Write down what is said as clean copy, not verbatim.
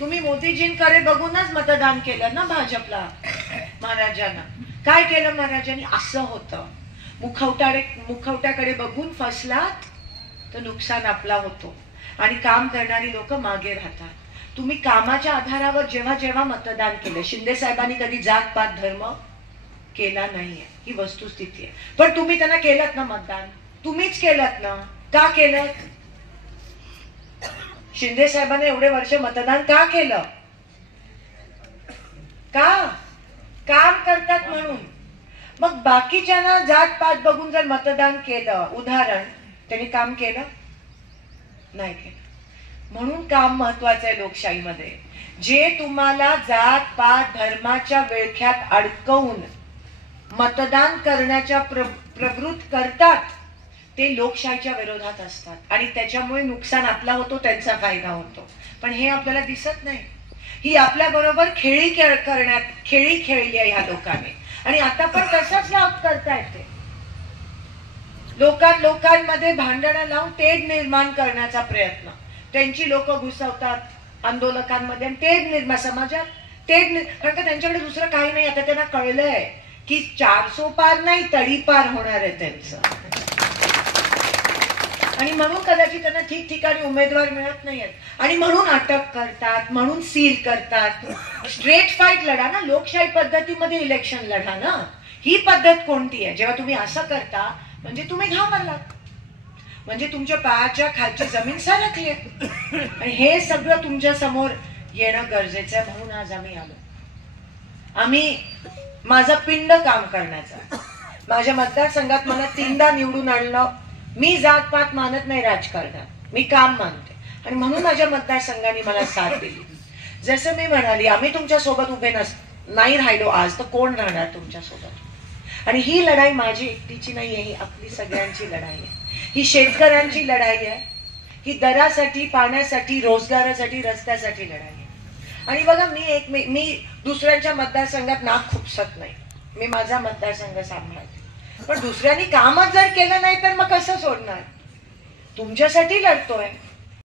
तुम्ही मोदीजींकडे बघूनच मतदान केलं ना भाजपला. महाराजांना काय केलं महाराजांनी? असं होतं, मुखवट्याकडे बघून फसलात तर नुकसान आपला होतो आणि काम करणारी लोक मागे राहतात. तुम्ही कामाच्या आधारावर जेव्हा जेव्हा मतदान केलं, शिंदे साहेबांनी कधी जात पात धर्म केला नाहीये, ही वस्तुस्थिती आहे. पण तुम्ही त्यांना केलं ना मतदान? तुम्हीच केलं ना? का केलं? शिंदे साहेबांनी एवढे वर्ष मतदान का केलं? का? काम करतात म्हणून. मग बाकीच्यांना जात पात बघून जर मतदान केलं, उदाहरण, त्यांनी काम केलं नाही केलं. म्हणून काम महत्वाचं आहे लोकशाहीमध्ये. जे तुम्हाला जात पात धर्माच्या विळख्यात अडकवून मतदान करण्याच्या प्रवृत्त करतात ते लोकशाहीच्या विरोधात असतात आणि त्याच्यामुळे नुकसान आपला होतो, त्यांचा फायदा होतो. पण हे आपल्याला दिसत नाही. ही आपल्या बरोबर खेळी खेळली आहे ह्या लोकांनी आणि आता पण तसंच करतायत ते. लोकांमध्ये भांडणं लावून तेढ निर्माण करण्याचा प्रयत्न. त्यांची लोक घुसवतात आंदोलकांमध्ये आणि तेढ निर्माण समाजात कारण का त्यांच्याकडे दुसरं काही नाही. आता त्यांना कळलंय की 400 पार नाही, तडीपार होणार आहे त्यांचं. आणि म्हणून कदाचित त्यांना ठिकठिकाणी उमेदवार मिळत नाहीयेत आणि म्हणून अटक करतात, म्हणून सील करतात. स्ट्रेट फाईट लढा ना, लोकशाही पद्धतीमध्ये इलेक्शन लढा ना. ही पद्धत कोणती आहे? जेव्हा तुम्ही असं करता म्हणजे तुम्ही घाबरलात, म्हणजे तुमच्या पायाच्या खालची जमीन सरकली आणि हे सगळं तुमच्या समोर येणं गरजेचं आहे. म्हणून आज आम्ही आलो. माझं पिंड काम करण्याचा. माझ्या मतदारसंघात मला 3दा निवडून आणलं. मी जात पात मानत नाही राजकारणात, मी काम मानते आणि म्हणून माझ्या मतदारसंघाने मला साथ दिली. जसं मी म्हणाली, आम्ही तुमच्या सोबत उभे नाही राहिलो आज तर कोण राहणार तुमच्या सोबत? आणि ही लढाई माझी एकटीची नाहीये, ही आपली सगळ्यांची लढाई आहे. ही शेतकऱ्यांची लढाई आहे. ही दरासाठी, पाण्यासाठी, रोजगारासाठी, रस्त्यासाठी लढाई आहे. आणि बघा, मी दुसऱ्यांच्या मतदारसंघात नाक खुपसत नाही. मी माझा मतदारसंघ सांभाळते. पण दुसऱ्यांनी कामच जर केलं नाही तर मग कसं सोडणार? तुमच्यासाठी लढतोय.